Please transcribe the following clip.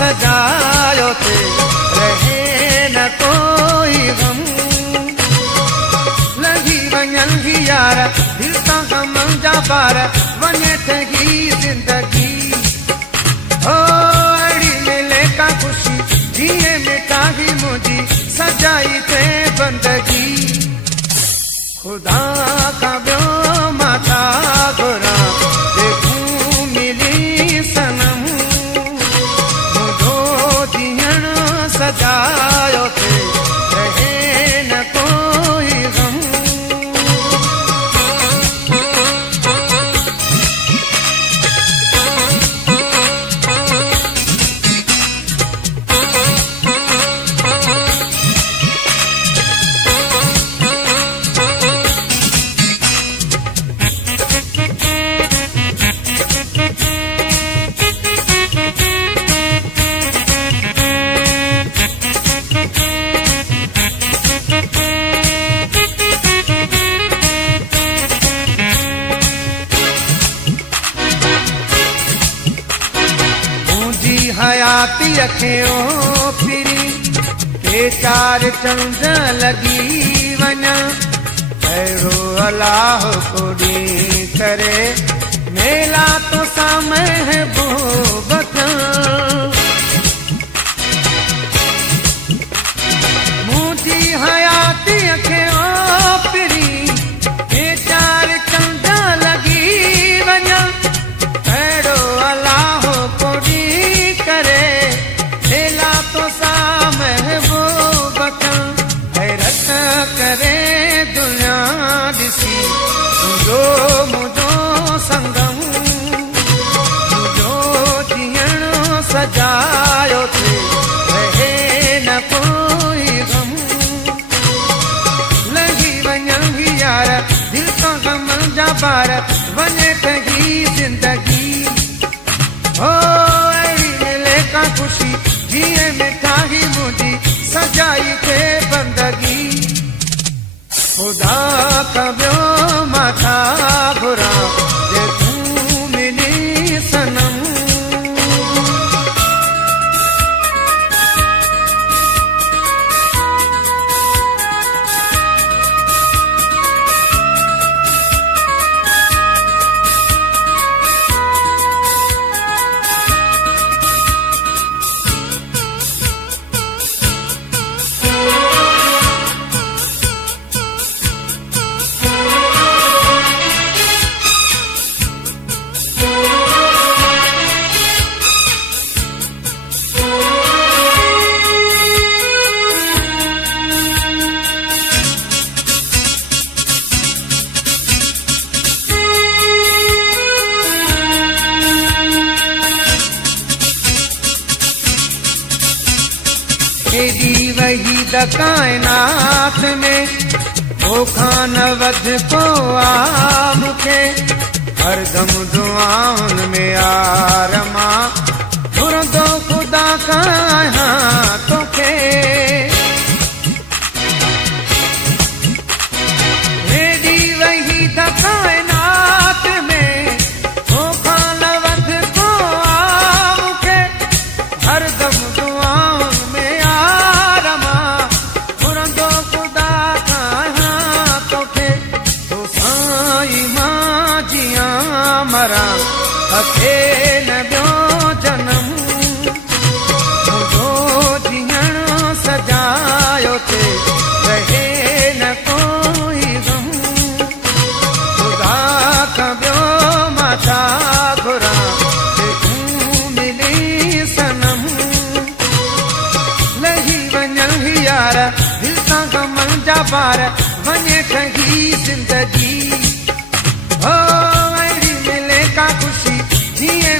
सजायो थे रहे न कोई गम लगी वञी यार दिल सां गम जा पार वञे थी ज़िंदगी ओ अड़ी मिले का खुशी जिए मिठा ही मुझी सजाई थे बंदगी खुदा का ब्यो माता घुरा देखूं मिली सनम मुझो जीअण सजायो थे रहे न कोई गम हयाती अखियों फिरी के चार चंद लगी वञा अहिड़ो अलाह को ॾी करे मेला तो सा महबूब मुंहिंजी हयाती अखियों फिरी के चार चंद लगी वञा अहिड़ो अलाह को मेला तो सा महबूब हैरत करे दुनिया ॾिसी तुझो मुझो संगम तुझो जीअण सजायो थे रहे न कोई गम लगी वञी यार दिल सां गम जा पार वञे थी ज़िंदगी ओ अड़ी मिले का खुशी जिए मिठा ही मुझी सजाई थे बंदगी खुदा का ब्यो माथा घुरा देखूं मिली सनम एडी वही द कायनात में धोखा न वध को आ मूंखे हरदम दुआउनि में आरमा घुरंदो ख़ुदा खां आहियां तोखे एडी वही द कायनात में धोखा न वध को आ मूंखे हरदम अखे न ॿियो जनम मुझो जीअण सजायो थे रहे न कोई गम खुदा का ॿियो माथा घुरा देखूं मिली सनम लही वञी यार दिल सां गम जा पार वञे थी ज़िंदगी ओ अड़ी मिले का खुशी जिए